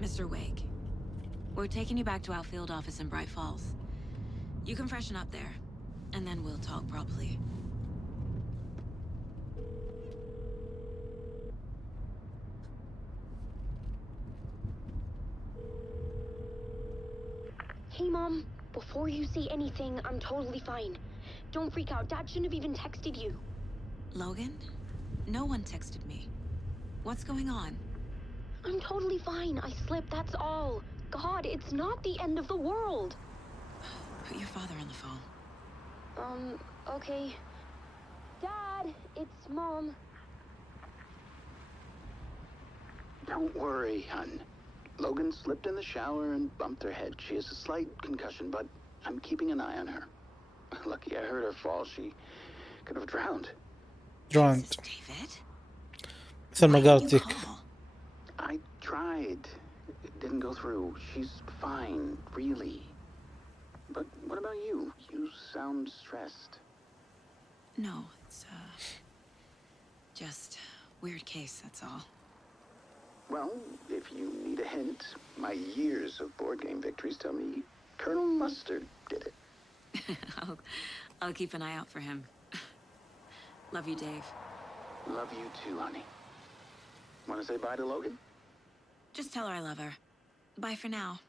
Mr. Wake, we're taking you back to our field office in Bright Falls. You can freshen up there, and then we'll talk properly. Hey, Mom. Before you say anything, I'm totally fine. Don't freak out. Dad shouldn't have even texted you. Logan? No one texted me. What's going on? I'm totally fine. I slipped, that's all. God, it's not the end of the world. Put your father on the phone. Okay. Dad, it's Mom. Don't worry, hon. Logan slipped in the shower and bumped her head. She has a slight concussion, but I'm keeping an eye on her. Lucky I heard her fall. She could have drowned. Jesus, David? مثل ما Why didn't قالت you لك. call? I tried. It didn't go through. She's fine, really. But what about you? You sound stressed. No, it's, just weird case, that's all. Well, if you need a hint, my years of board game victories tell me Colonel Mustard did it. I'll keep an eye out for him. Love you, Dave. Love you too, honey. Want to say bye to Logan? Just tell her I love her. Bye for now.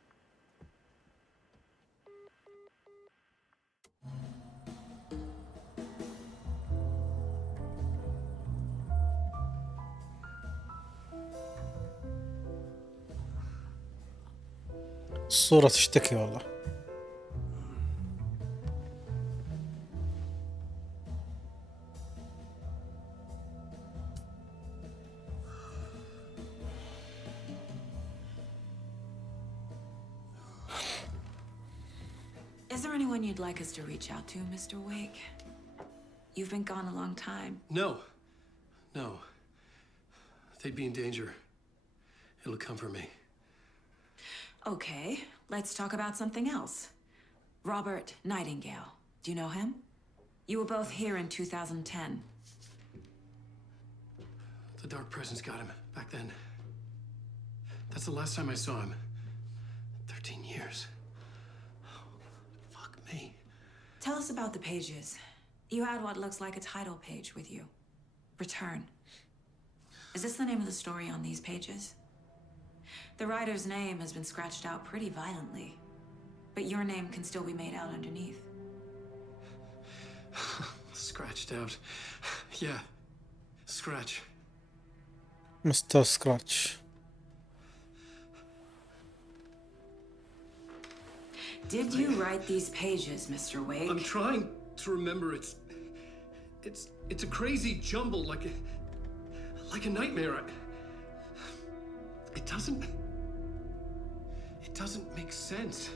الصورة تشتكي والله. Is there anyone you'd like us to reach out to, Mr. Wake? You've been gone a long time. No. They'd be in danger. It'll come for me. Okay, let's talk about something else. Robert Nightingale. Do you know him? You were both here in 2010. The dark presence got him back then. That's the last time I saw him. 13 years. Fuck me. Tell us about the pages. You had what looks like a title page with you. Return. Is this the name of the story on these pages? The writer's name has been scratched out pretty violently, but your name can still be made out underneath. Scratched out. Yeah. Scratch. مستر سكراتش. Did you write these pages, Mr. Wake? I'm trying to remember. It's a crazy jumble, like a nightmare. It doesn't make sense.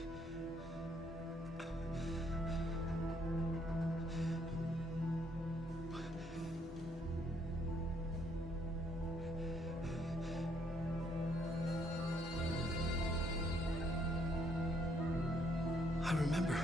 I remember.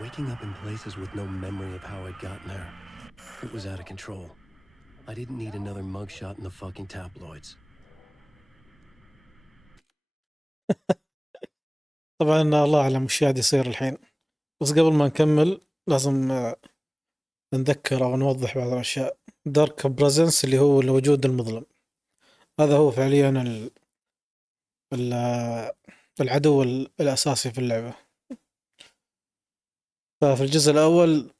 Waking up in places with no memory of how I'd gotten there. It was out of control. I didn't need another mugshot in the fucking tabloids. طبعا الله أعلم وش قاعد يصير الحين، بس قبل ما نكمل لازم نذكر أو نوضح بعض الأشياء. دارك بريزنس اللي هو الوجود المظلم، هذا هو فعليا ال... العدو الأساسي في اللعبة. ففي الجزء الأول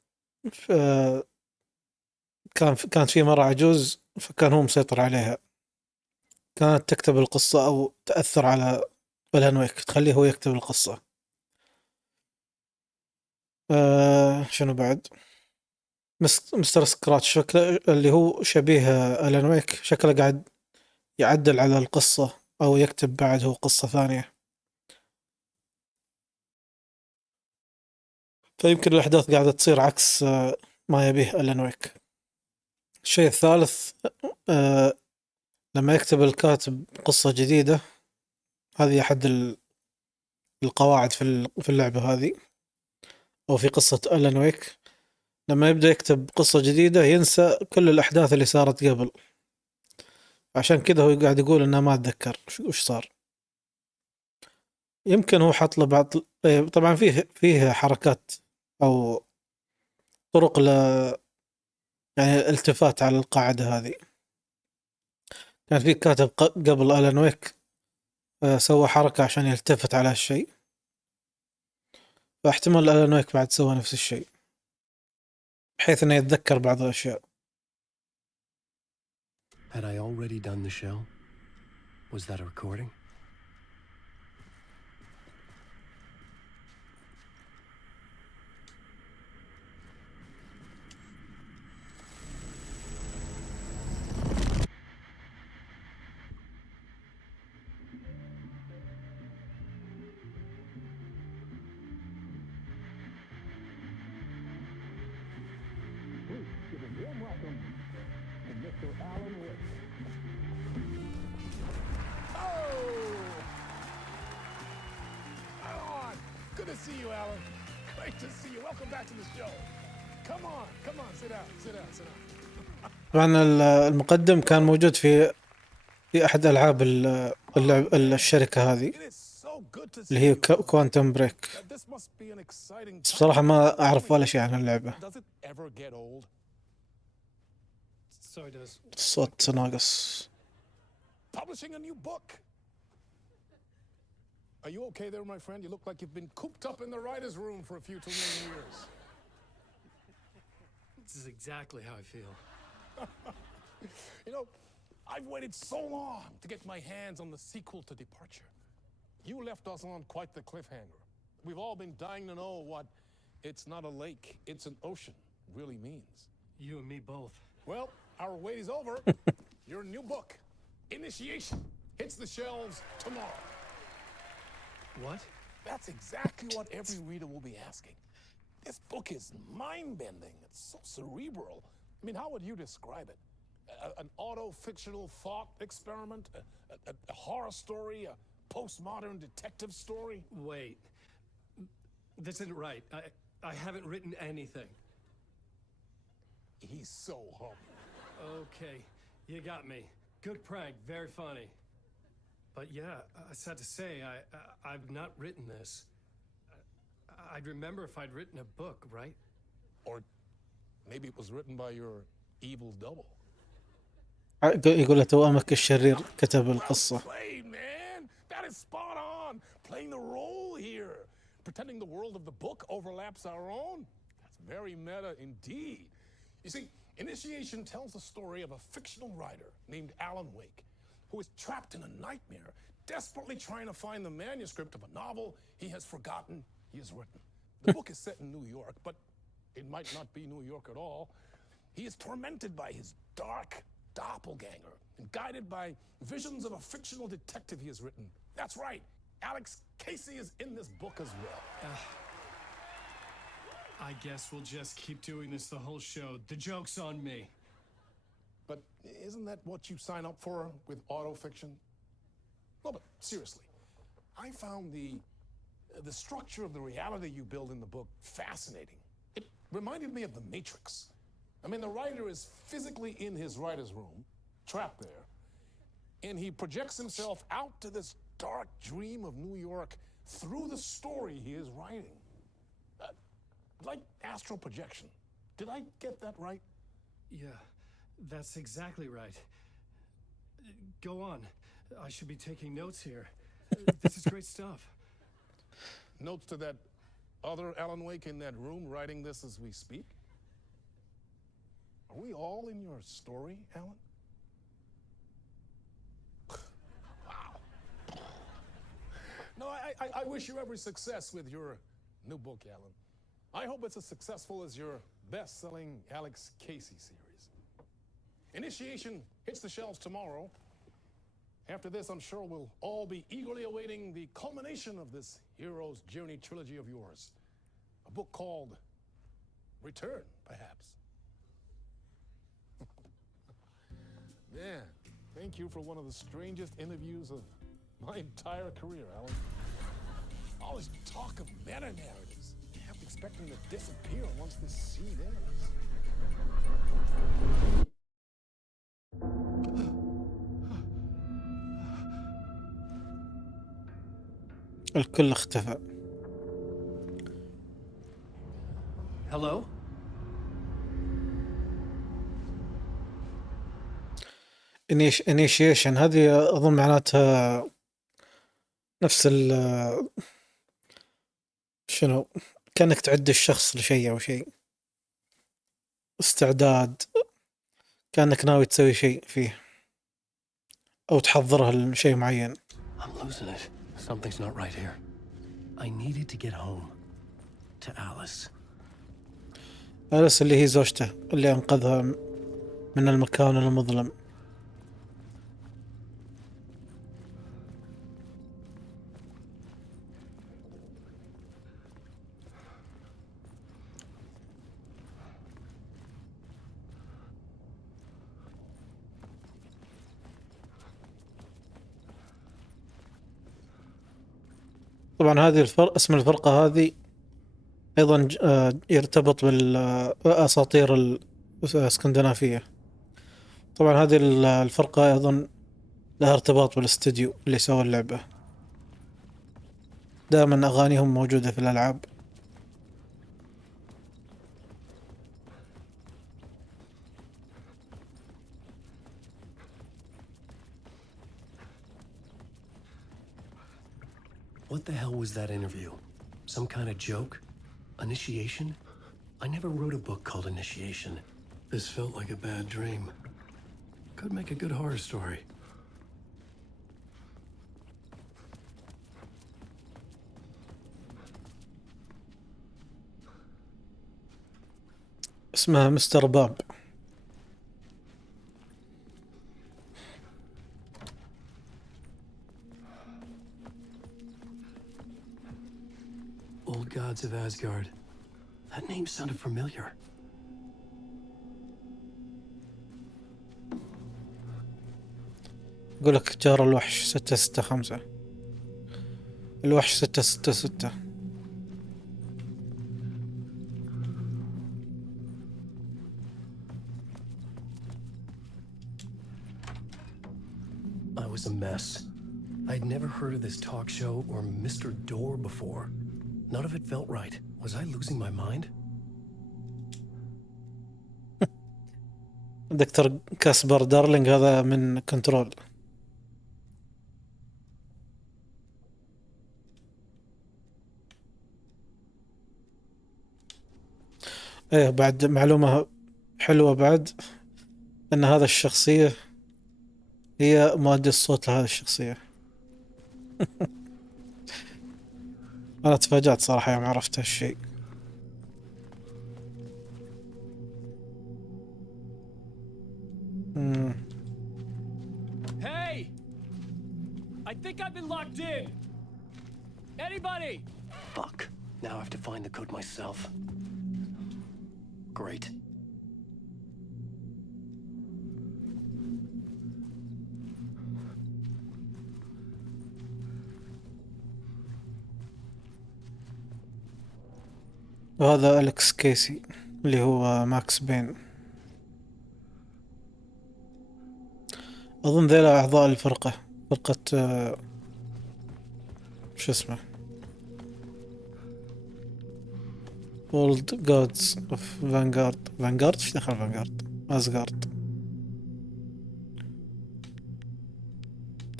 كانت في مرة عجوز، فكان هو مسيطر عليها، كانت تكتب القصة أو تأثر على آلان ويك، تخليه هو يكتب القصة. شنو بعد؟ مستر سكراتش شكله اللي هو شبيه آلان ويك، شكله قاعد يعدل على القصة أو يكتب بعد هو قصة ثانية، فيمكن الأحداث قاعدة تصير عكس ما يبيه آلان ويك. الشيء الثالث، لما يكتب الكاتب قصة جديدة، هذه أحد القواعد في اللعبة هذه أو في قصة آلان ويك، لما يبدأ يكتب قصة جديدة ينسى كل الأحداث اللي صارت قبل، عشان كذا هو قاعد يقول إنه ما أتذكر وش صار. يمكن هو حط له بعض، طبعا فيه حركات أو طرق يعني التفات على القاعدة هذه. كان في كاتب قبل آلان ويك سوى حركة عشان يلتفت على هالشيء، فاحتمال آلان ويك بعد سوى نفس الشيء بحيث إنه يتذكر بعض الأشياء. Had I already done the show? Was that a recording? Good to see you, Alan. Great to see you. Welcome back to the show. Come on, sit down, sit down, sit down. طبعا المقدم كان موجود في أحد ألعاب الشركة هذه اللي هي كوانتم بريك، بس بصراحة ما أعرف ولا شيء عن اللعبة. الصوت ناقص. Publishing a new book. Are you okay there, my friend? You look like you've been cooped up in the writer's room for a few too many years. This is exactly how I feel. You know, I've waited so long to get my hands on the sequel to Departure. You left us on quite the cliffhanger. We've all been dying to know what "it's not a lake, it's an ocean" really means. You and me both. Well, our wait is over. Your new book, Initiation, hits the shelves tomorrow. What? That's exactly what every reader will be asking. This book is mind-bending. It's so cerebral. I mean, how would you describe it? An auto-fictional thought experiment? A horror story? A postmodern detective story? Wait. This isn't right. I haven't written anything. He's so humble. Okay, you got me. Good prank, very funny. But yeah, sad to say, I've not written this. I'd remember if I'd written a book, right? Or maybe it was written by your evil double. يقول له توأمك الشرير كتب القصة. Well played, man. That is spot on. Playing the role here. Pretending the world of the book overlaps our own. That's very meta indeed. You see, Initiation tells the story of a fictional writer named Alan Wake, who is trapped in a nightmare, desperately trying to find the manuscript of a novel he has forgotten he has written. The book is set in New York, but it might not be New York at all. He is tormented by his dark doppelganger and guided by visions of a fictional detective he has written. That's right, Alex Casey is in this book as well. I guess we'll just keep doing this the whole show. The joke's on me. But isn't that what you sign up for with autofiction? No, but seriously, I found the structure of the reality you build in the book fascinating. It reminded me of The Matrix. I mean, the writer is physically in his writer's room, trapped there, and he projects himself out to this dark dream of New York through the story he is writing. Like astral projection. Did I get that right? Yeah, that's exactly right. Go on. I should be taking notes here. This is great stuff. Notes to that other Alan Wake in that room writing this as we speak? Are we all in your story, Alan? Wow. No, I wish you every success with your new book, Alan. I hope it's as successful as your best-selling Alex Casey series. Initiation hits the shelves tomorrow. After this, I'm sure we'll all be eagerly awaiting the culmination of this hero's journey trilogy of yours. A book called Return, perhaps. Man, thank you for one of the strangest interviews of my entire career, Alan. All this talk of meta-narratives. Half expecting to disappear once this scene ends. الكل اختفى. Hello? initiation هذه أظن معناتها نفس شنو، كأنك تعد الشخص لشيء أو شيء، استعداد، كأنك ناوي تسوي شيء فيه أو تحضرها لشيء معين. I'm losing it. Something's not right here. I needed to get home to Alice. أليس اللي هي زوجته اللي أنقذها من المكان المظلم. طبعا هذه اسم الفرقة هذه أيضا يرتبط بالأساطير الاسكندنافية. طبعا هذه الفرقة أيضا لها ارتباط بالاستديو اللي سوى اللعبة، دائما أغانيهم موجودة في الألعاب. What the hell was that interview? Some kind of joke? Initiation? I never wrote a book called Initiation. This felt like a bad dream. Could make a good horror story. اسمها مستر باب. Old gods of Asgard. That name sounded familiar. يقول لك جار الوحش 665. الوحش 666. I was a mess. I'd never heard of this talk show or Mr. Door before. None of it felt right. Was I losing my mind? دكتور كاسبر دارلينغ هذا من كنترول. ايه بعد معلومة حلوة بعد ان هذا الشخصية هي مؤدي الصوت لهذه الشخصية. انا تفاجأت صراحة يوم عرفت هالشيء. Hey! I think I've been locked in. Anybody? Fuck. Now I have to find the code myself. Great. وهذا أليكس كيسي اللي هو ماكس بين. أظن ذيلا أعضاء الفرقة، فرقة شو اسمه، وولد جودز اوف فانغارد ايش دخل فانغارد؟ ازغارد.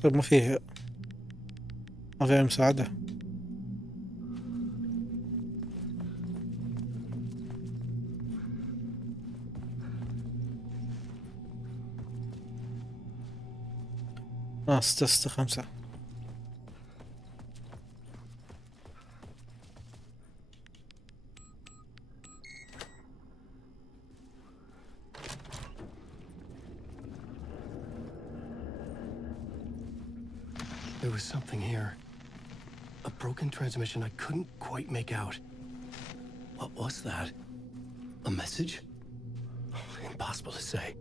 طيب ما فيه أي مساعدة. ستة خمسة. There was something here. A broken transmission I couldn't quite make out. What was that? A message? Impossible to say.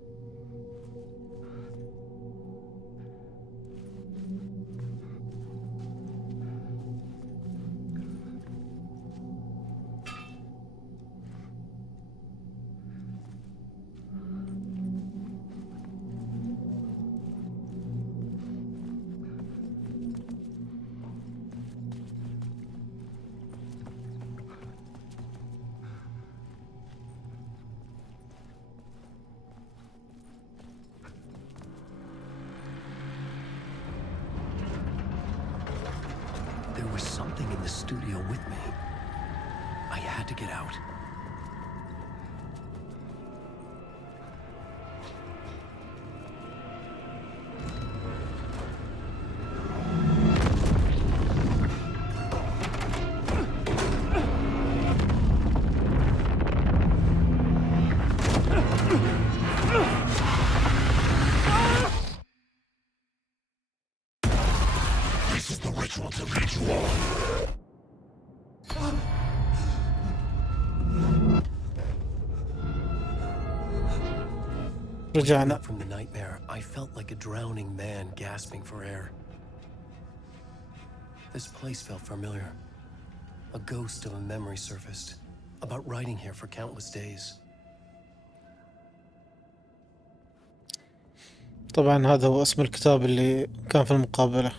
There was something in the studio with me. I had to get out. رجعنا. From the nightmare, I felt like a drowning man gasping for air. This place felt familiar. A ghost of a memory surfaced, about writing here for countless days. طبعا هذا هو اسم الكتاب اللي كان في المقابلة.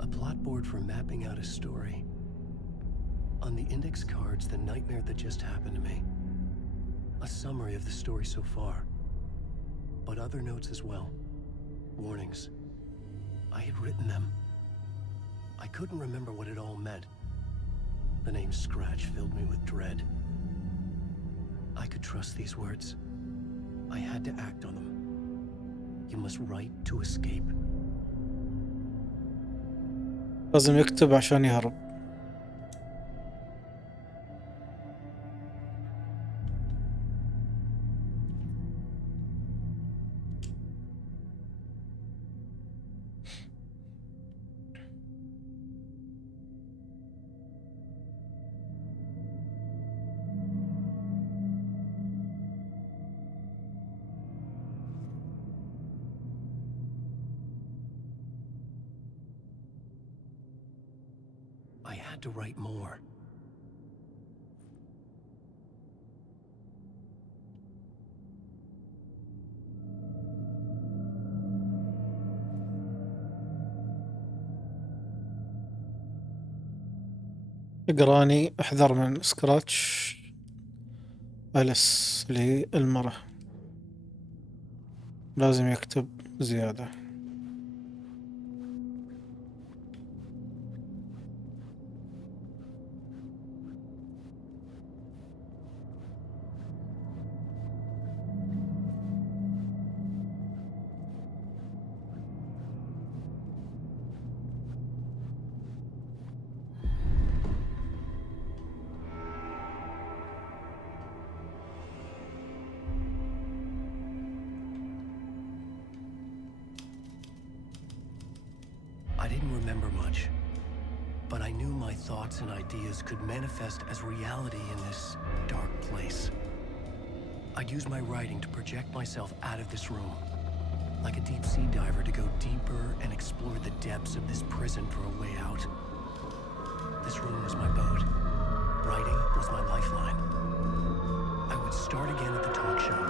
A plotboard for mapping out a story. On the index cards, the nightmare that just happened to me. A summary of the story so far. But other notes as well. Warnings. I had written them. I couldn't remember what it all meant. The name Scratch filled me with dread. I could trust these words. I had to act on them. You must write to escape. لازم يكتب عشان يهرب. I had to write more. اقراني احذر من سكراتش أليس للمرة. لازم يكتب زيادة. I didn't remember much, but I knew my thoughts and ideas could manifest as reality in this dark place. I'd use my writing to project myself out of this room, like a deep-sea diver to go deeper and explore the depths of this prison for a way out. This room was my boat. Writing was my lifeline. I would start again at the talk show.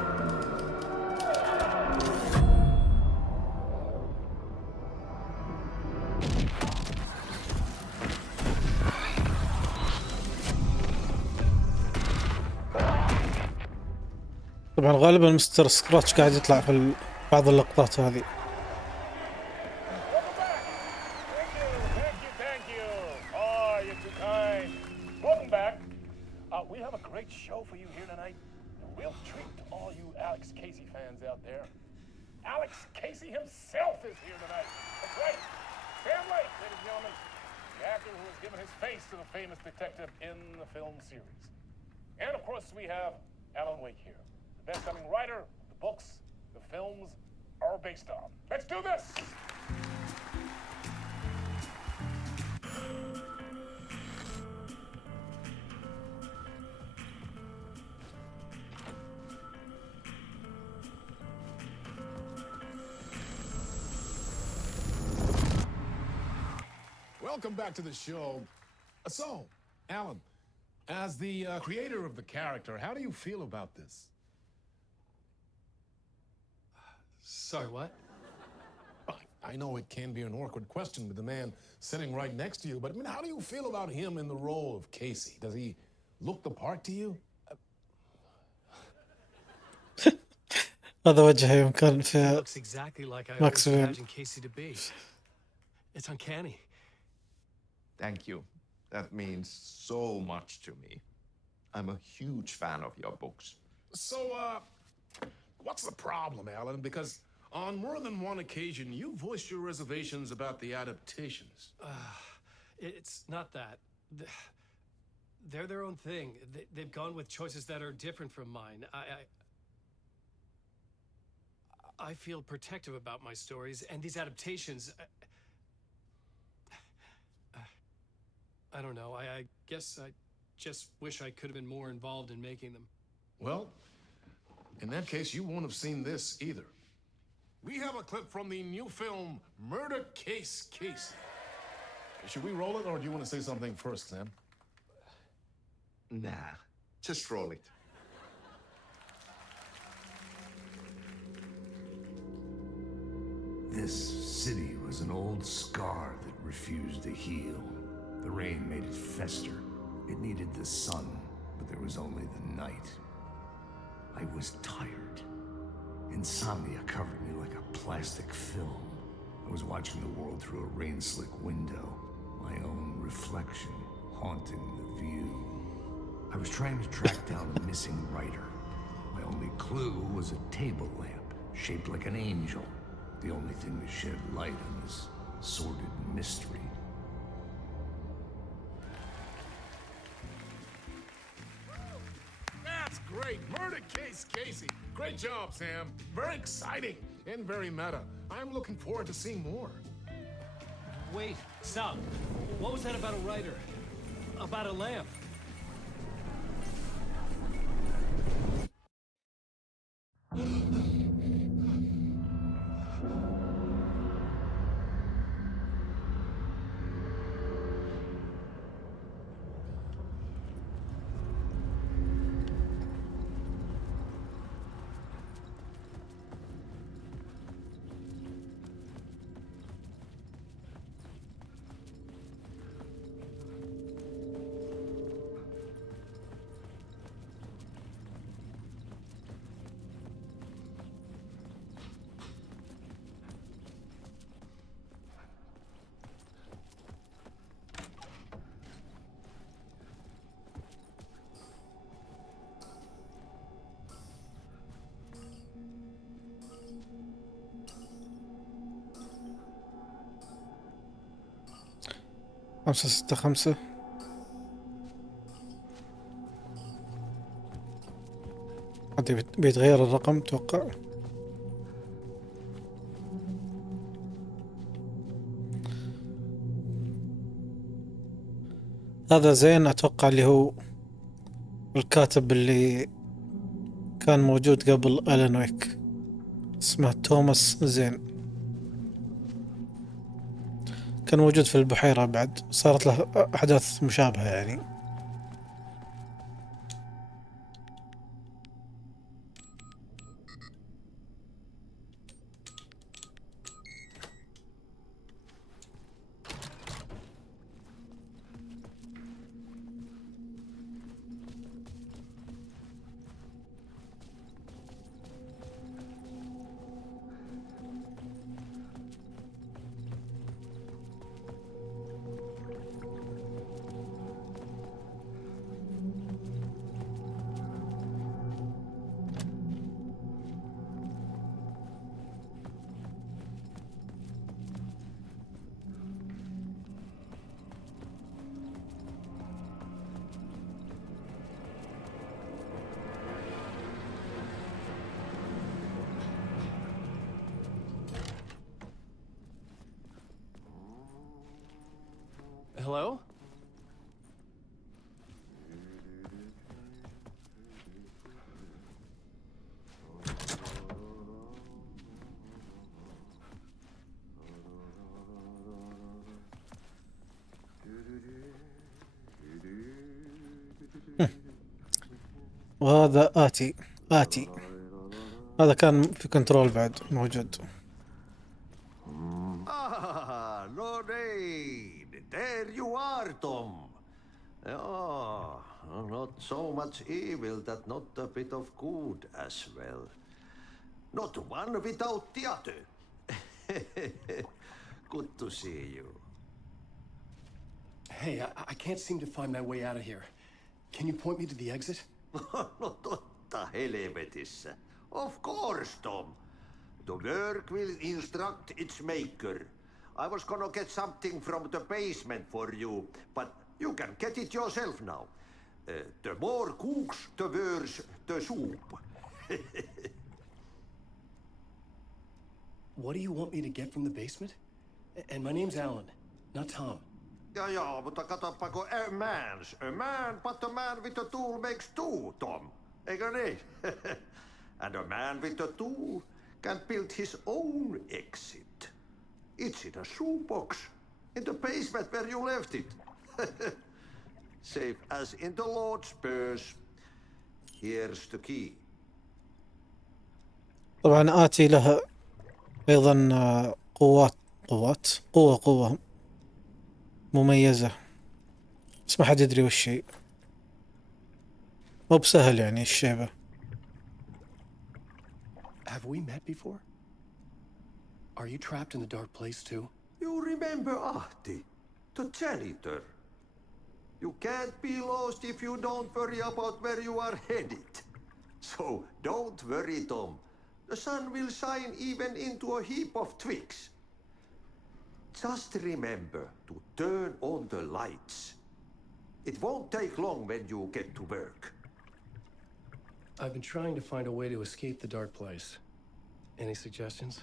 طبعا غالبا مستر سكراتش قاعد يطلع في بعض اللقطات هذه. Welcome back. Thank you. Oh, you're too kind. Welcome back. We have a great show for you here tonight. A real treat to all you Alex Casey fans out there. Alex Casey himself is here tonight. That's right. Sam Lake, ladies and gentlemen, the actor who has given his face to the famous detective in the film series. And of course, we have Alan Wake here, the best-selling writer the books the films are based on. Let's do this! Welcome back to the show. So, Alan, as the creator of the character, how do you feel about this? Sorry, what? I know it can be an awkward question with the man sitting right next to you, but I mean, how do you feel about him in the role of Casey? Does he look the part to you? هذا وجهه يمكن He في looks exactly like I Max always Wayne. imagined Casey to be. It's uncanny. Thank you. That means so much to me. I'm a huge fan of your books. So, what's the problem, Alan? Because on more than one occasion, you voiced your reservations about the adaptations. It's not that. They're their own thing. They've gone with choices that are different from mine. I feel protective about my stories, and these adaptations... I don't know. I guess I just wish I could have been more involved in making them. Well, in that case, you won't have seen this either. We have a clip from the new film, Murder Case Casey. Should we roll it, or do you want to say something first, Sam? Nah, just roll it. This city was an old scar that refused to heal. The rain made it fester. It needed the sun, but there was only the night. I was tired. Insomnia covered me like a plastic film. I was watching the world through a rain-slick window, my own reflection haunting the view. I was trying to track down a missing writer. My only clue was a table lamp, shaped like an angel. The only thing to shed light on this sordid mystery. That's great. Murder Case Casey. Great job, Sam. Very exciting and very meta. I'm looking forward to seeing more. Wait, stop. What was that about a writer? About a lamp? خمسة ستة خمسة. هذا بيتغير الرقم توقع. هذا زين أتوقع اللي هو الكاتب اللي كان موجود قبل آلان ويك، اسمه توماس زين، كان موجود في البحيرة بعد، صارت له أحداث مشابهة يعني. Hello? وهذا آتي هذا كان في كنترول بعد موجود. Lorraine! There you are, Tom. Oh, not so much evil that not a bit of good as well. Not one without the other. Good to see you. Hey, I can't seem to find my way out of here. Can you point me to the exit? No totta helvetissä. Of course, Tom. The work will instruct its maker. I was gonna get something from the basement for you, but you can get it yourself now. The more cooks, the worse the soup. What do you want me to get from the basement? And my name's Alan, not Tom. Ja, mutta katsoppa kun a man, but a man with a tool makes two, Tom. Eikö niin? And a man with a tool can build his own exit. It's in a shoebox, in the basement where you left it. Safe as in the Lord's purse. Here's the key. طبعا آتي لها أيضا قوة مميزة، بس ما حد يدري وش هي. مو بسهل يعني الشيبة. Have we met before? Are you trapped in the dark place too? You remember Ahti, the janitor. You can't be lost if you don't worry about where you are headed. So don't worry, Tom. The sun will shine even into a heap of twigs. Just remember to turn on the lights. It won't take long when you get to work. I've been trying to find a way to escape the dark place. Any suggestions?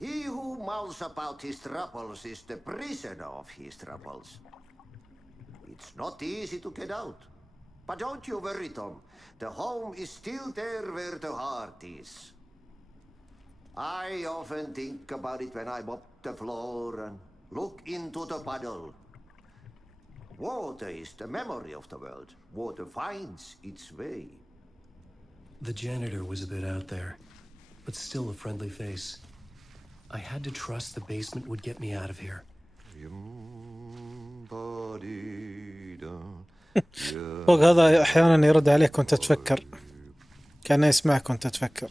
He who mouths about his troubles is the prisoner of his troubles. It's not easy to get out. But don't you worry, Tom. The home is still there where the heart is. I often think about it when I mop the floor and look into the puddle. Water is the memory of the world. Water finds its way. The janitor was a bit out there, but still a friendly face. I had to trust the basement would get me out of here. فوق هذا أحيانا يرد عليك وأنت تفكر، كأنه يسمعك وأنت تفكر.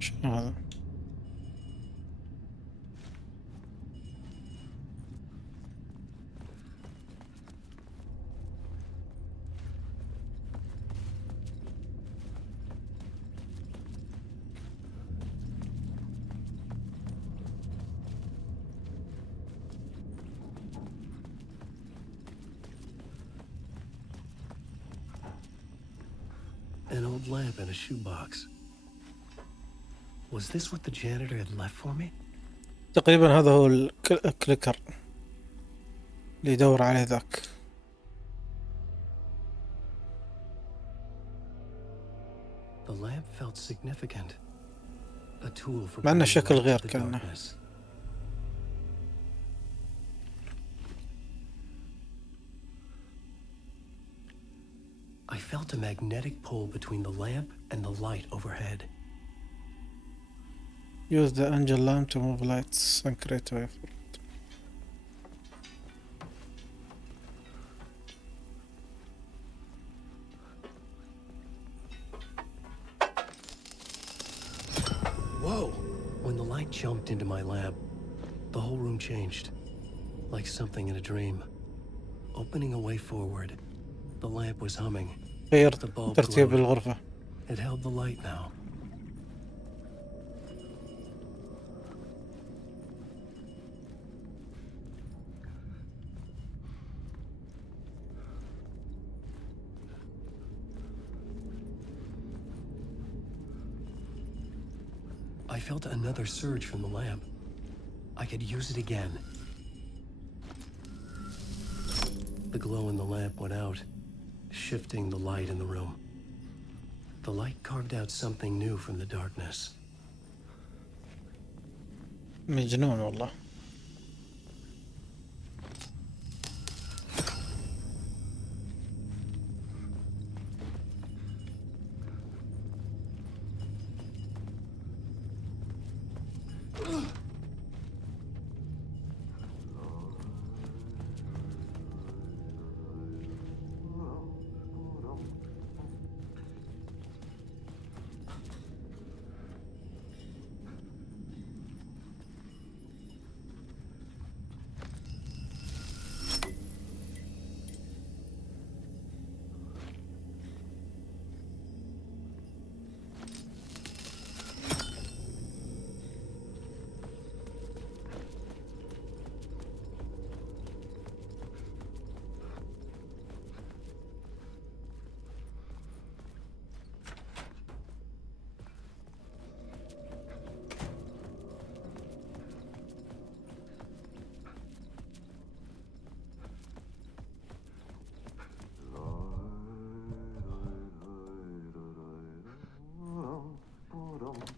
شنو هذا؟ An old lamp and a shoebox. Was this what the janitor had left for me? تقريبا هذا هو الكليكر اللي يدور عليه ذاك. The lamp felt significant. A tool for مع انه bringing شكل light to غير the كأنه. darkness. I felt a magnetic pull between the lamp and the light overhead. Use the angel lamp to move lights and create wave. Whoa! When the light jumped into my lamp, the whole room changed, like something in a dream. Opening a way forward, the lamp was humming. غير The bulb ترتيب glowed. الغرفة. It held the light now. I felt another surge from the lamp. I could use it again. The glow in the lamp went out, shifting the light in the room. The light carved out something new from the darkness. مجنون والله.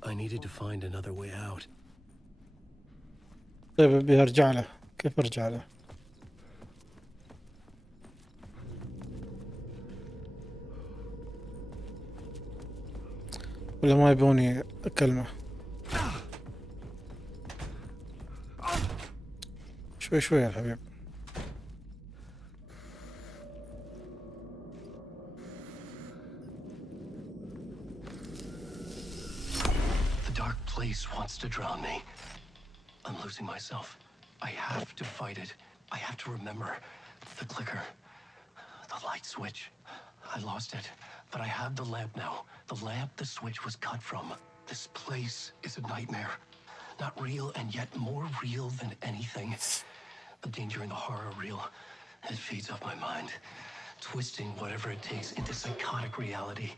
I needed to find another way out. طيب بيرجع له. كيف ارجع له؟ ولا ما يبوني اكلمه؟ شوي شوي يا الحبيب. The dark place wants to drown me. I'm losing myself. I have to fight it. I have to remember the clicker, the light switch. I lost it, but I have the lamp now. The lamp the switch was cut from. This place is a nightmare. Not real, and yet more real than anything. The danger and the horror real. It feeds off my mind, twisting whatever it takes into psychotic reality.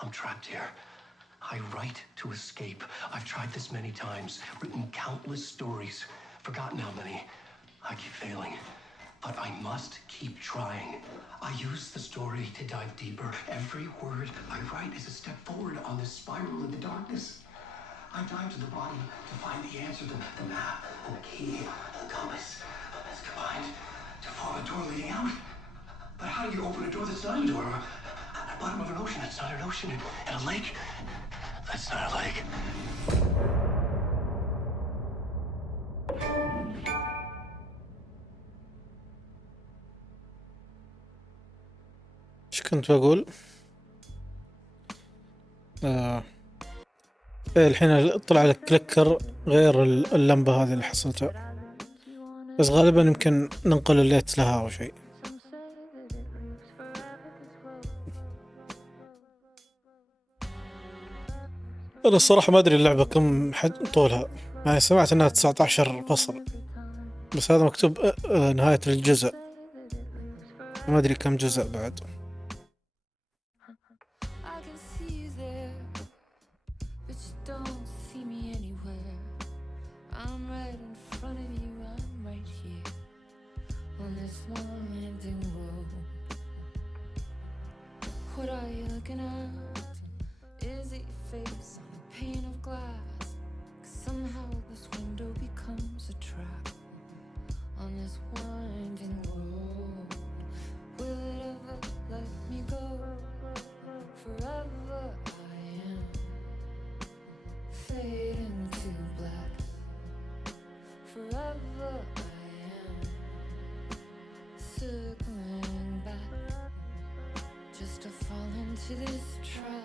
I'm trapped here. I write to escape. I've tried this many times, written countless stories, forgotten how many. I keep failing, but I must keep trying. I use the story to dive deeper. Every word I write is a step forward on this spiral in the darkness. I dive to the bottom to find the answer, the map, and the key, and the compass. It's combined to form a door leading out. But how do you open a door that's not a door? At the bottom of an ocean that's not an ocean, and a lake that's not a lake. ايش كنت بقول؟ الحين طلع لك كليكر غير اللمبة هذه اللي حصلتها، بس غالبا يمكن ننقل الليت لها أو شيء. أنا الصراحة ما أدري اللعبة كم طولها، يعني سمعت أنها 19 فصل، بس هذا مكتوب نهاية الجزء، ما أدري كم جزء بعد. What are you looking at? wherever I am, circling back just to fall into this trap.